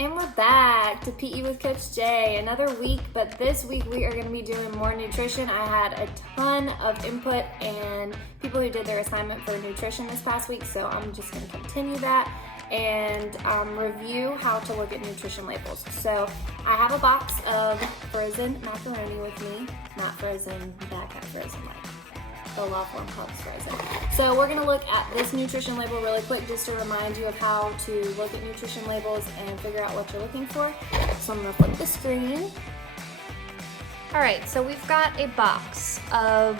And we're back to PE with Coach Jay. Another week, but this week we are going to be doing more nutrition. I had a ton of input and people who did their assignment for nutrition this past week, so I'm just going to continue that and review how to look at nutrition labels. So I have a box of frozen macaroni with me, not frozen, that kind of frozen, like the law form club's frozen. So we're gonna look at this nutrition label really quick just to remind you of how to look at nutrition labels and figure out what you're looking for. So I'm gonna flip the screen. All right, so we've got a box of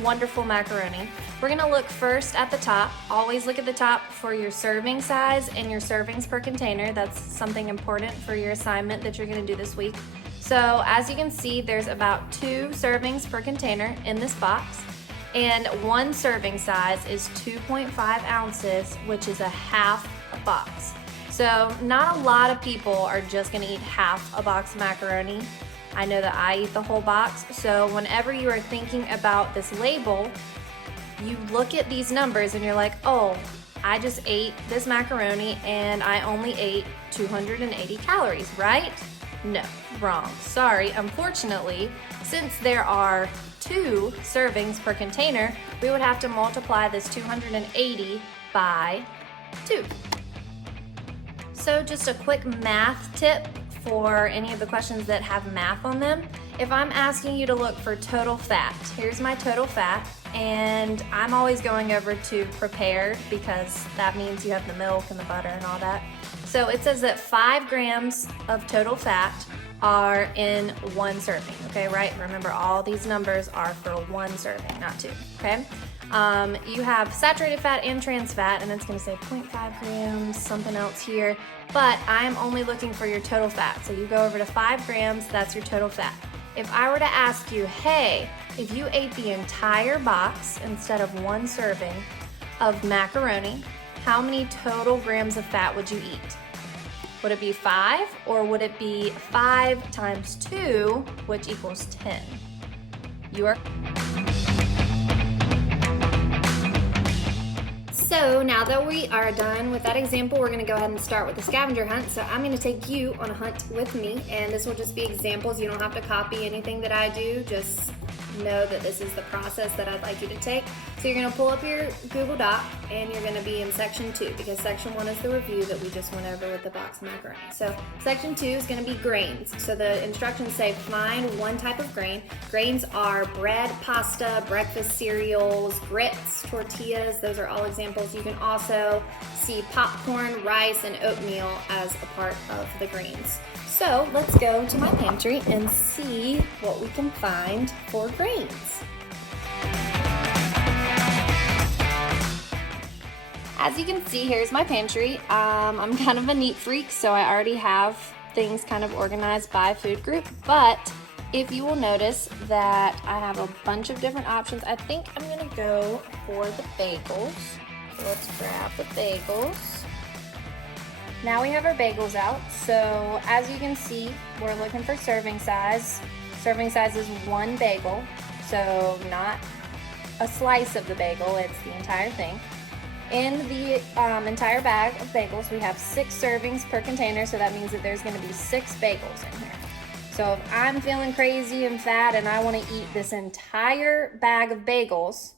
wonderful macaroni. We're gonna look first at the top. Always look at the top for your serving size and your servings per container. That's something important for your assignment that you're gonna do this week. So as you can see, there's about 2 servings per container in this box, and one serving size is 2.5 ounces, which is a half a box. So not a lot of people are just gonna eat half a box of macaroni. I know that I eat the whole box, so whenever you are thinking about this label, you look at these numbers and you're like, oh, I just ate this macaroni and I only ate 280 calories, right? No, wrong. Sorry. Unfortunately, since there are 2 servings per container, we would have to multiply this 280 by 2. So just a quick math tip for any of the questions that have math on them. If I'm asking you to look for total fat, here's my total fat, and I'm always going over to prepared because that means you have the milk and the butter and all that. So it says that 5 grams of total fat are in 1 serving, okay, right? Remember, all these numbers are for 1 serving, not 2, okay? You have saturated fat and trans fat, and it's gonna say 0.5 grams, something else here, but I am only looking for your total fat. So you go over to 5 grams, that's your total fat. If I were to ask you, hey, if you ate the entire box instead of 1 serving of macaroni, how many total grams of fat would you eat? Would it be 5, or would it be 5 times 2, which equals 10? You are... So now that we are done with that example, we're gonna go ahead and start with the scavenger hunt. So I'm gonna take you on a hunt with me, and this will just be examples. You don't have to copy anything that I do, just know that this is the process that I'd like you to take. So you're gonna pull up your Google Doc and you're gonna be in section 2 because section 1 is the review that we just went over with the box of macaroni. So section 2 is gonna be grains. So the instructions say find 1 type of grain. Grains are bread, pasta, breakfast cereals, grits, tortillas. Those are all examples. You can also see popcorn, rice, and oatmeal as a part of the grains. So let's go to my pantry and see what we can find for grains. As you can see, here's my pantry. I'm kind of a neat freak, so I already have things kind of organized by food group, but if you will notice that I have a bunch of different options. I think I'm gonna go for the bagels. So let's grab the bagels. Now we have our bagels out, so as you can see, we're looking for serving size. Serving size is 1 bagel, so not a slice of the bagel, it's the entire thing. In the entire bag of bagels, we have 6 servings per container, so that means that there's gonna be 6 bagels in here. So if I'm feeling crazy and fat and I wanna eat this entire bag of bagels,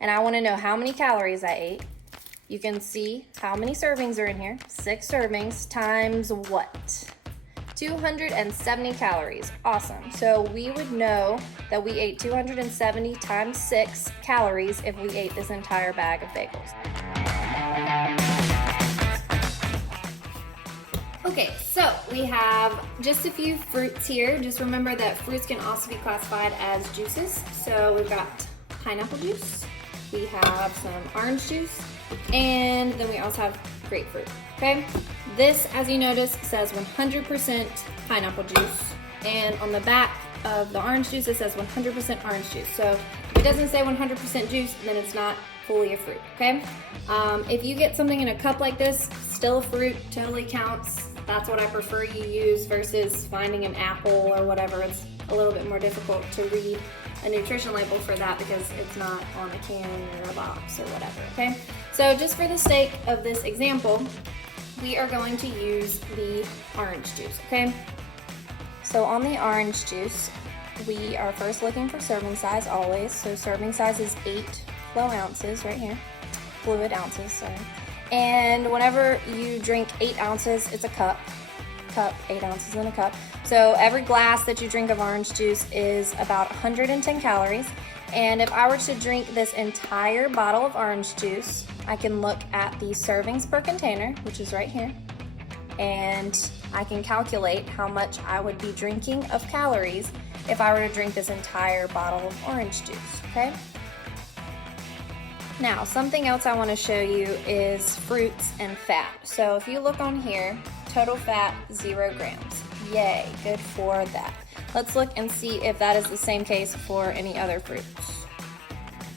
and I wanna know how many calories I ate, you can see how many servings are in here. 6 servings times what? 270 calories. Awesome. So we would know that we ate 270 times 6 calories if we ate this entire bag of bagels. Okay, so we have just a few fruits here. Just remember that fruits can also be classified as juices. So we've got pineapple juice, we have some orange juice, and then we also have grapefruit, okay? This, as you notice, says 100% pineapple juice, and on the back of the orange juice, it says 100% orange juice. So if it doesn't say 100% juice, then it's not fully a fruit, okay? If you get something in a cup like this, still a fruit, totally counts. That's what I prefer you use versus finding an apple or whatever. It's a little bit more difficult to read a nutrition label for that because it's not on a can or a box or whatever, okay? So just for the sake of this example, we are going to use the orange juice, okay? So on the orange juice, we are first looking for serving size always. So serving size is 8 flow ounces right here, fluid ounces, sorry. And whenever you drink 8 ounces, it's a cup, 8 ounces in a cup. So every glass that you drink of orange juice is about 110 calories. And if I were to drink this entire bottle of orange juice, I can look at the servings per container, which is right here, and I can calculate how much I would be drinking of calories if I were to drink this entire bottle of orange juice, okay? Now, something else I want to show you is fruits and fat. So if you look on here, total fat 0 grams. Yay, good for that. Let's look and see if that is the same case for any other fruits.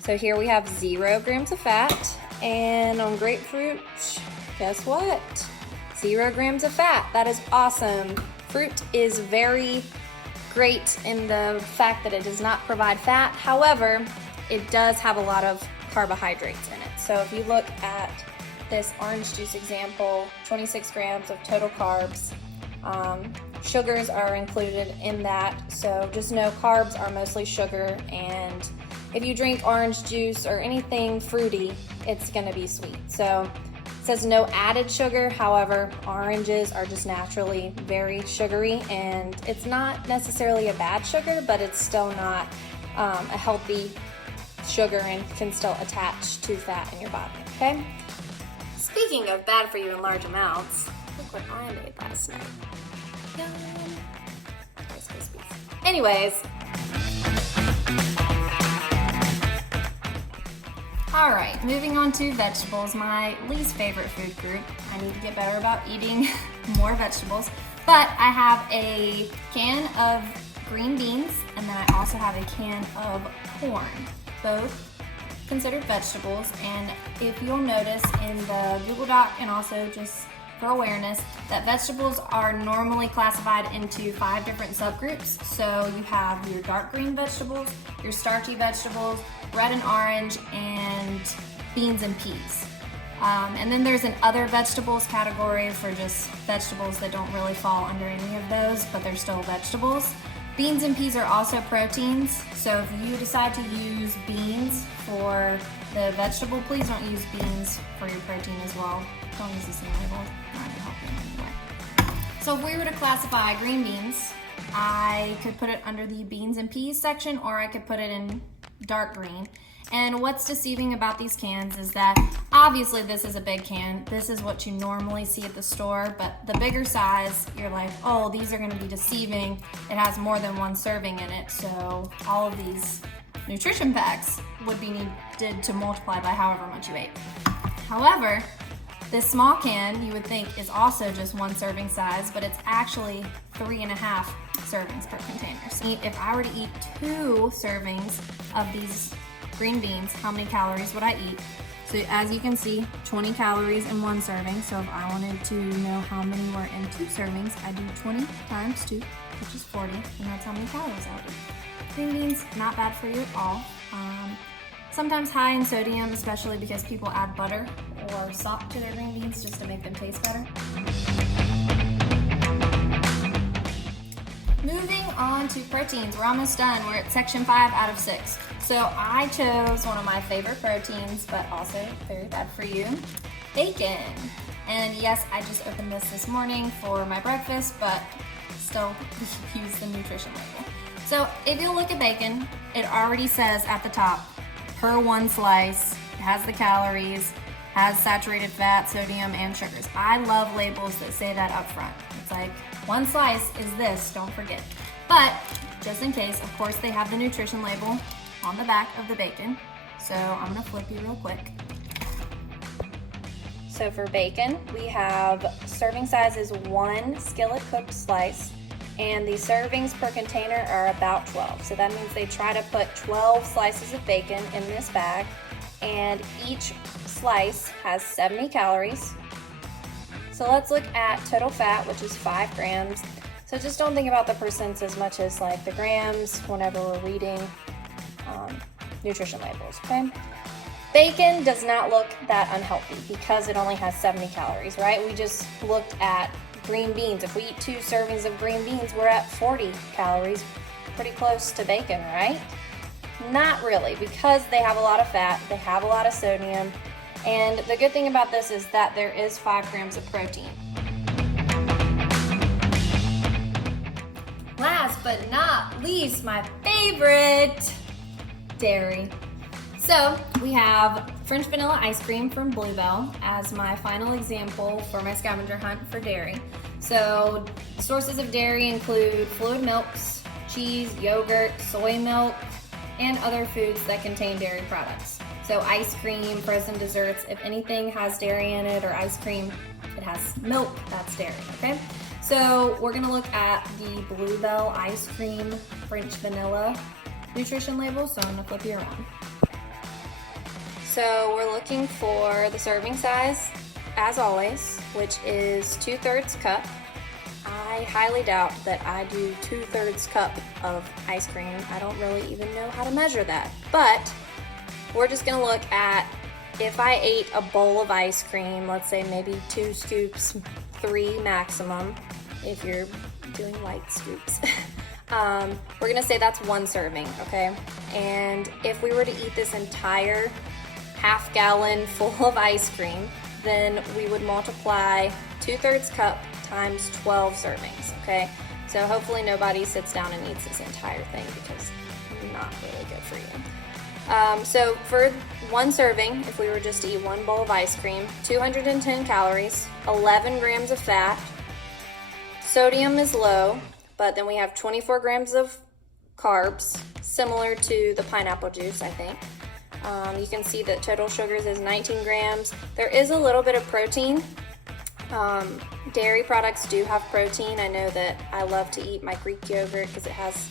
So here we have 0 grams of fat, and on grapefruit, guess what? 0 grams of fat. That is awesome. Fruit is very great in the fact that it does not provide fat. However, it does have a lot of carbohydrates in it. So if you look at this orange juice example, 26 grams of total carbs. Sugars are included in that, so just know carbs are mostly sugar, and if you drink orange juice or anything fruity, it's going to be sweet. So it says no added sugar. However, oranges are just naturally very sugary, and it's not necessarily a bad sugar, but it's still not a healthy sugar and can still attach to fat in your body, okay? Speaking of bad for you in large amounts, look what I made last night. Yum. Rice Krispies. Anyways. Alright, moving on to vegetables, my least favorite food group. I need to get better about eating more vegetables. But I have a can of green beans, and then I also have a can of corn. Both considered vegetables, and if you'll notice in the Google Doc, and also just for awareness, that vegetables are normally classified into 5 different subgroups. So you have your dark green vegetables, your starchy vegetables, red and orange, and beans and peas. And then there's an other vegetables category for just vegetables that don't really fall under any of those, but they're still vegetables. Beans and peas are also proteins, so if you decide to use beans for the vegetable, please don't use beans for your protein as well. Don't use this in the label, not gonna help you in any way. So if we were to classify green beans, I could put it under the beans and peas section, or I could put it in dark green. And what's deceiving about these cans is that obviously this is a big can. This is what you normally see at the store, but the bigger size, you're like, oh, these are gonna be deceiving. It has more than 1 serving in it, so all of these nutrition facts would be needed to multiply by however much you ate. However, this small can, you would think, is also just 1 serving size, but it's actually 3.5 servings per container. So if I were to eat 2 servings of these green beans, how many calories would I eat? So as you can see, 20 calories in 1 serving. So if I wanted to know how many were in 2 servings, I do 20 times 2, which is 40, and that's how many calories I would eat. Green beans, not bad for you at all. Sometimes high in sodium, especially because people add butter or salt to their green beans just to make them taste better. Moving on to proteins, we're almost done. We're at section 5 out of 6. So I chose one of my favorite proteins, but also very bad for you, bacon. And yes, I just opened this morning for my breakfast, but still use the nutrition label. So if you look at bacon, it already says at the top, per 1 slice, it has the calories, has saturated fat, sodium, and sugars. I love labels that say that up front. It's like, 1 slice is this, don't forget. But just in case, of course, they have the nutrition label on the back of the bacon. So I'm gonna flip you real quick. So for bacon, we have serving size is 1 skillet cooked slice, and the servings per container are about 12. So that means they try to put 12 slices of bacon in this bag, and each slice has 70 calories. So let's look at total fat, which is 5 grams. So just don't think about the percents as much as like the grams whenever we're reading nutrition labels, okay? Bacon does not look that unhealthy because it only has 70 calories, right? We just looked at green beans. If we eat 2 servings of green beans, we're at 40 calories, pretty close to bacon, right? Not really, because they have a lot of fat, they have a lot of sodium, and the good thing about this is that there is 5 grams of protein. Last but not least, my favorite, dairy. So we have French vanilla ice cream from Bluebell as my final example for my scavenger hunt for dairy. So sources of dairy include fluid milks, cheese, yogurt, soy milk, and other foods that contain dairy products. So ice cream, frozen desserts, if anything has dairy in it or ice cream, it has milk, that's dairy, okay? So we're gonna look at the Bluebell ice cream French vanilla nutrition label, so I'm gonna flip you around. So we're looking for the serving size, as always, which is 2/3 cup. I highly doubt that I do 2/3 cup of ice cream. I don't really even know how to measure that. But we're just gonna look at if I ate a bowl of ice cream, let's say maybe 2 scoops, 3 maximum, if you're doing light scoops. We're gonna say that's 1 serving, okay? And if we were to eat this entire half gallon full of ice cream, then we would multiply 2/3 cup times 12 servings, okay? So hopefully nobody sits down and eats this entire thing because it's not really good for you. So for 1 serving, if we were just to eat 1 bowl of ice cream, 210 calories, 11 grams of fat, sodium is low, but then we have 24 grams of carbs, similar to the pineapple juice, I think. You can see that total sugars is 19 grams. There is a little bit of protein. Dairy products do have protein. I know that I love to eat my Greek yogurt because it has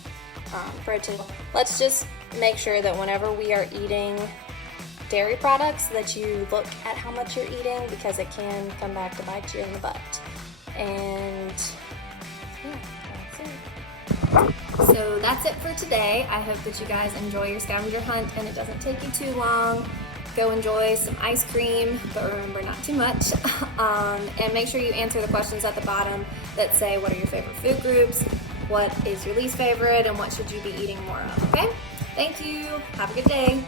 protein. Let's just make sure that whenever we are eating dairy products that you look at how much you're eating because it can come back to bite you in the butt. And yeah, that's it. So that's it for today. I hope that you guys enjoy your scavenger hunt and it doesn't take you too long. Go enjoy some ice cream, but remember not too much. And make sure you answer the questions at the bottom that say what are your favorite food groups, what is your least favorite, and what should you be eating more of, okay? Thank you. Have a good day.